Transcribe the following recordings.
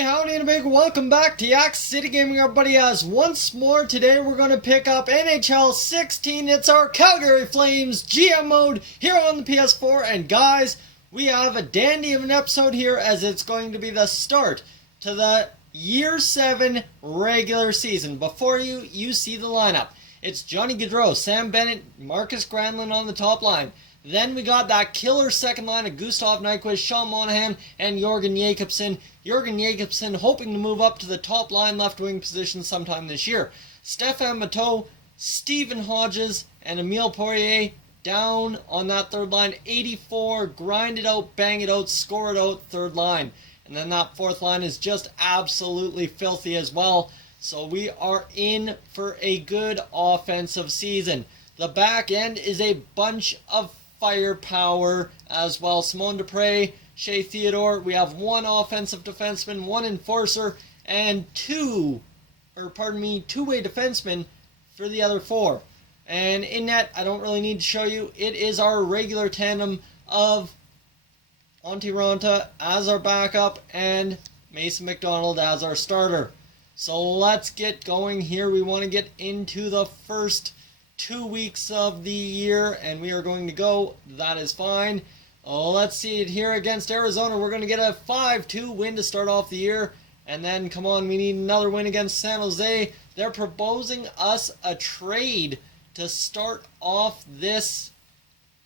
Hey, howdy and a big welcome back to Yak-City Gaming, everybody. As once more today we're going to pick up NHL 16. It's our Calgary Flames GM mode here on the PS4. And guys, we have a dandy of an episode here as it's going to be the start to the Year 7 regular season. Before you see the lineup. It's Johnny Gaudreau, Sam Bennett, Marcus Granlund on the top line. Then we got that killer second line of Gustav Nyquist, Sean Monahan, and Jorgen Jacobsen. Jorgen Jacobsen hoping to move up to the top line left wing position sometime this year. Stefan Matteau, Stephen Hodges, and Emile Poirier down on that third line. 84, grind it out, bang it out, score it out, third line. And then that fourth line is just absolutely filthy as well. So we are in for a good offensive season. The back end is a bunch of firepower as well. Simone Dupre, Shea Theodore. We have one offensive defenseman, one enforcer, and two-way defensemen for the other four. And in net, I don't really need to show you, it is our regular tandem of Antti Raanta as our backup and Mason McDonald as our starter. So let's get going here. We want to get into the first 2 weeks of the year, and we are going to go. That is fine. Let's see it here against Arizona. We're going to get a 5-2 win to start off the year, and then, come on, we need another win against San Jose. They're proposing us a trade to start off this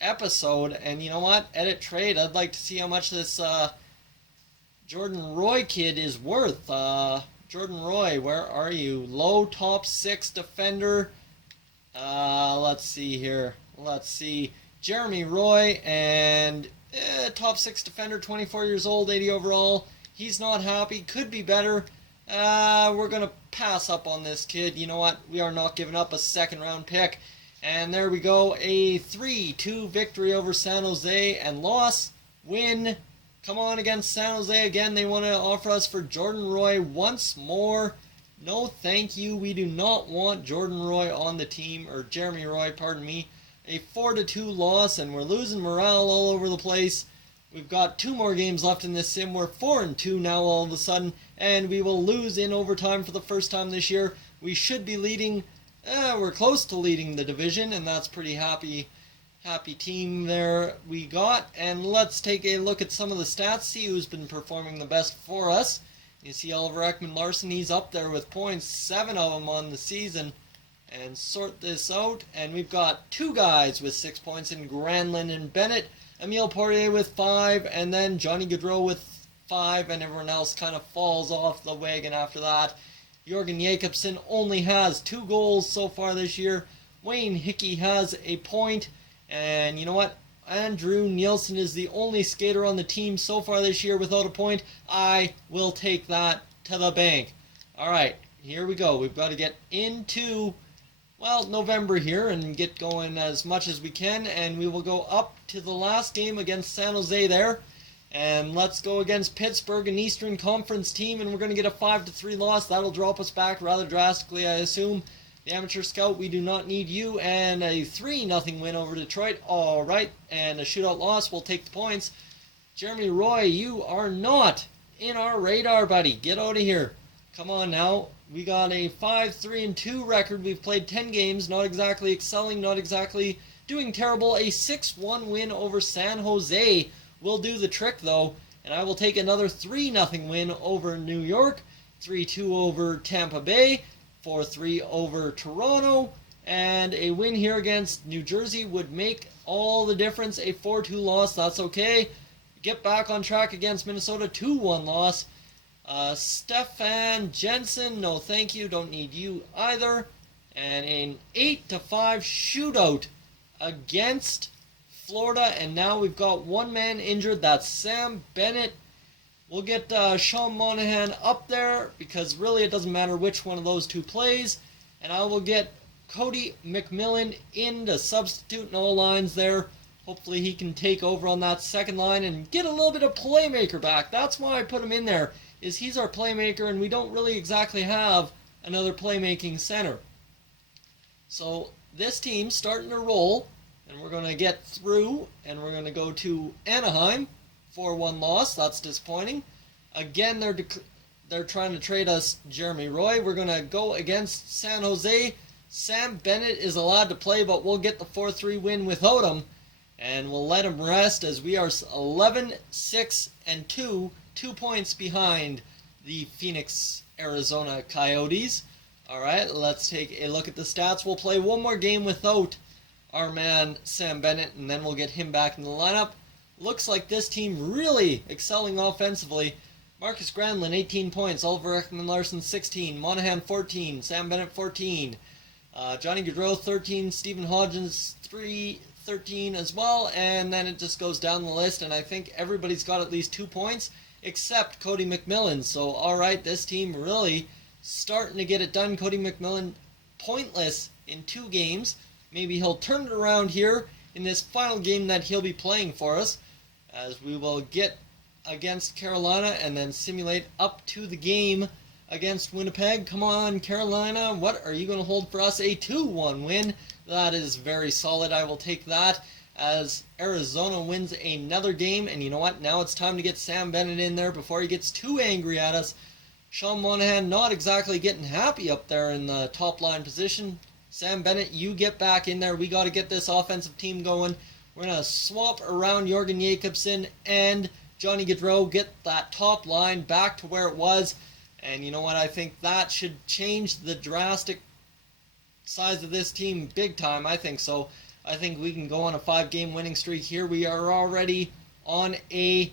episode, and you know what? Edit trade. I'd like to see how much this Jordan Roy kid is worth. Jordan Roy, where are you? Low top 6 defender. Let's see here. Let's see. Jeremy Roy and top 6 defender, 24 years old, 80 overall. He's not happy. Could be better. We're going to pass up on this kid. You know what? We are not giving up a second round pick. And there we go. A 3-2 victory over San Jose and win. Come on against San Jose again. They want to offer us for Jordan Roy once more. No, thank you. We do not want Jordan Roy on the team, or Jeremy Roy, pardon me. A 4-2 loss, and we're losing morale all over the place. We've got 2 more games left in this sim. We're 4-2 now all of a sudden, and we will lose in overtime for the first time this year. We should be leading. We're close to leading the division, and that's pretty happy team there we got. And let's take a look at some of the stats, see who's been performing the best for us. You see Oliver Ekman-Larsson, he's up there with points, 7 of them on the season. And sort this out, and we've got 2 guys with 6 points in Granlund and Bennett. Emile Poirier with 5, and then Johnny Gaudreau with 5, and everyone else kind of falls off the wagon after that. Jorgen Jacobsen only has 2 goals so far this year. Wayne Hickey has a point, and you know what? Andrew Nielsen is the only skater on the team so far this year without a point. I will take that to the bank. Alright, here we go. We've got to get into, well, November here and get going as much as we can. And we will go up to the last game against San Jose there. And let's go against Pittsburgh, an Eastern Conference team. And we're going to get a 5-3 loss. That'll drop us back rather drastically, I assume. The Amateur Scout, we do not need you. And a 3-0 win over Detroit. All right. And a shootout loss. We'll take the points. Jeremy Roy, you are not in our radar, buddy. Get out of here. Come on now. We got a 5-3-2 record. We've played 10 games. Not exactly excelling. Not exactly doing terrible. A 6-1 win over San Jose will do the trick, though. And I will take another 3-0 win over New York. 3-2 over Tampa Bay. 4-3 over Toronto, and a win here against New Jersey would make all the difference. A 4-2 loss, that's okay. Get back on track against Minnesota, 2-1 loss. Stefan Jensen, no thank you, don't need you either. And an 8-5 shootout against Florida, and now we've got one man injured, that's Sam Bennett. We'll get Sean Monahan up there because really it doesn't matter which one of those 2 plays. And I will get Cody McMillan in to substitute in all lines there. Hopefully he can take over on that second line and get a little bit of playmaker back. That's why I put him in there, is he's our playmaker and we don't really exactly have another playmaking center. So this team's starting to roll, and we're going to get through, and we're going to go to Anaheim. 4-1 loss. That's disappointing. Again, they're they're trying to trade us Jeremy Roy. We're going to go against San Jose. Sam Bennett is allowed to play, but we'll get the 4-3 win without him. And we'll let him rest as we are 11-6-2, 2 points behind the Phoenix, Arizona Coyotes. All right, let's take a look at the stats. We'll play one more game without our man Sam Bennett, and then we'll get him back in the lineup. Looks like this team really excelling offensively. Marcus Granlund, 18 points. Oliver Ekman-Larsson, 16. Monahan, 14. Sam Bennett, 14. Johnny Gaudreau, 13. Stephen Hodgins, 13 as well. And then it just goes down the list, and I think everybody's got at least 2 points, except Cody McMillan. So, all right, this team really starting to get it done. Cody McMillan, pointless in 2 games. Maybe he'll turn it around here in this final game that he'll be playing for us, as we will get against Carolina and then simulate up to the game against Winnipeg. Come on, Carolina, what are you going to hold for us? A 2-1 win. That is very solid. I will take that as Arizona wins another game. And you know what? Now it's time to get Sam Bennett in there before he gets too angry at us. Sean Monahan not exactly getting happy up there in the top line position. Sam Bennett, you get back in there. We got to get this offensive team going. We're going to swap around Jorgen Jacobsen and Johnny Gaudreau, get that top line back to where it was. And you know what? I think that should change the drastic size of this team big time. I think so. I think we can go on a 5-game winning streak here. We are already on a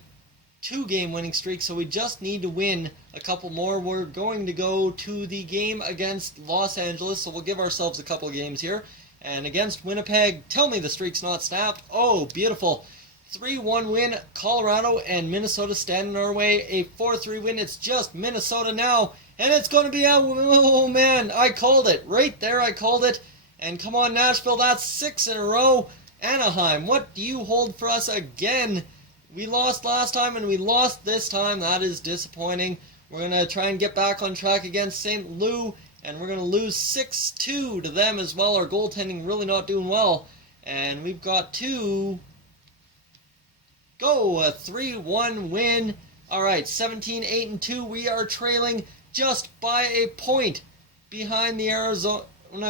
2-game winning streak, so we just need to win a couple more. We're going to go to the game against Los Angeles, so we'll give ourselves a couple of games here. And against Winnipeg, tell me the streak's not snapped. Oh, beautiful. 3-1 win, Colorado and Minnesota standing our way. A 4-3 win, it's just Minnesota now. And it's going to be oh man, I called it. Right there, I called it. And come on, Nashville, that's 6 in a row. Anaheim, what do you hold for us again? We lost last time and we lost this time. That is disappointing. We're going to try and get back on track against St. Louis, and we're going to lose 6-2 to them as well. Our goaltending really not doing well. And we've got to go a 3-1 win. All right, 17-8-2. We are trailing just by a point behind the Arizona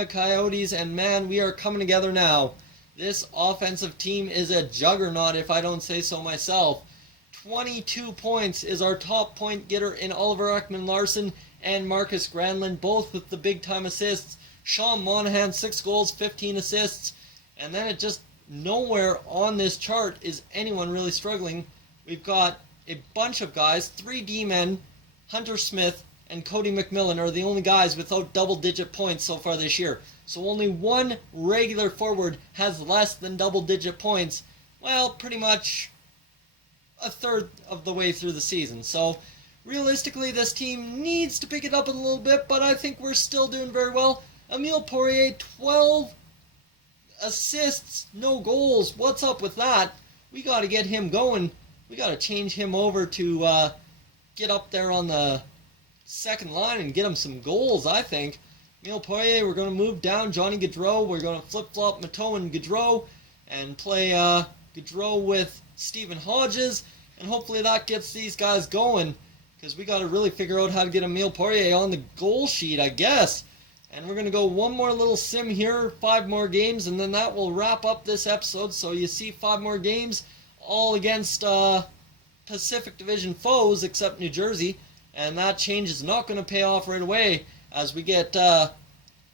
Coyotes, and man, we are coming together now. This offensive team is a juggernaut, if I don't say so myself. 22 points is our top point getter in Oliver Ekman-Larsson and Marcus Granlund, both with the big-time assists. Sean Monahan, 6 goals, 15 assists. And then it just nowhere on this chart is anyone really struggling. We've got a bunch of guys, 3 D-men, Hunter Smith and Cody McMillan are the only guys without double-digit points so far this year. So only one regular forward has less than double-digit points. Well, pretty much a third of the way through the season. So realistically, this team needs to pick it up a little bit, but I think we're still doing very well. Emile Poirier, 12 assists, no goals. What's up with that? We got to get him going. We got to change him over to get up there on the second line and get him some goals, I think. Emile Poirier, we're going to move down Johnny Gaudreau. We're going to flip-flop Mateau and Gaudreau and play Gaudreau with Stephen Hodges, and hopefully that gets these guys going, because we got to really figure out how to get Emile Poirier on the goal sheet, I guess. And we're going to go one more little sim here, 5 more games, and then that will wrap up this episode. So you see 5 more games, all against Pacific Division foes, except New Jersey. And that change is not going to pay off right away, as we get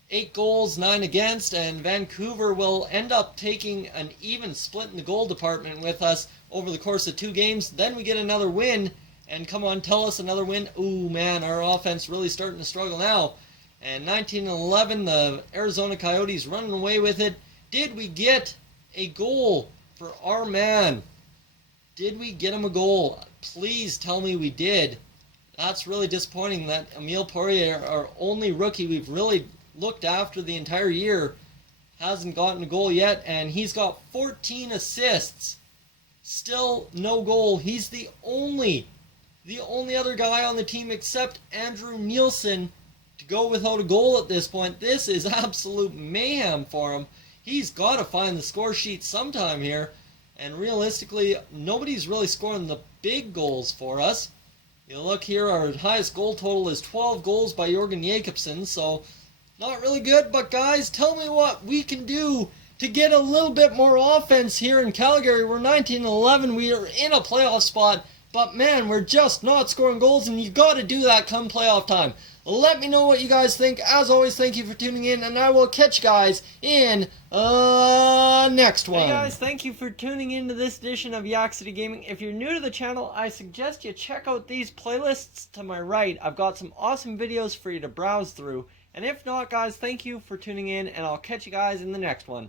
8 goals, 9 against, and Vancouver will end up taking an even split in the goal department with us over the course of 2 games. Then we get another win, and come on, tell us another win. Ooh, man, our offense really starting to struggle now. And 19-11, the Arizona Coyotes running away with it. Did we get a goal for our man? Did we get him a goal? Please tell me we did. That's really disappointing that Emile Poirier, our only rookie we've really looked after the entire year, hasn't gotten a goal yet, and he's got 14 assists. Still no goal. He's the only other guy on the team except Andrew Nielsen to go without a goal at this point. This is absolute mayhem for him. He's got to find the score sheet sometime here, and realistically, nobody's really scoring the big goals for us. You look here, our highest goal total is 12 goals by Jorgen Jakobsen, so not really good, but guys, tell me what we can do to get a little bit more offense here in Calgary. We're 19-11, we are in a playoff spot, but man, we're just not scoring goals, and you got to do that come playoff time. Let me know what you guys think. As always, thank you for tuning in, and I will catch you guys in next one. Hey guys, thank you for tuning in to this edition of Yak-City Gaming. If you're new to the channel, I suggest you check out these playlists to my right. I've got some awesome videos for you to browse through. And if not, guys, thank you for tuning in, and I'll catch you guys in the next one.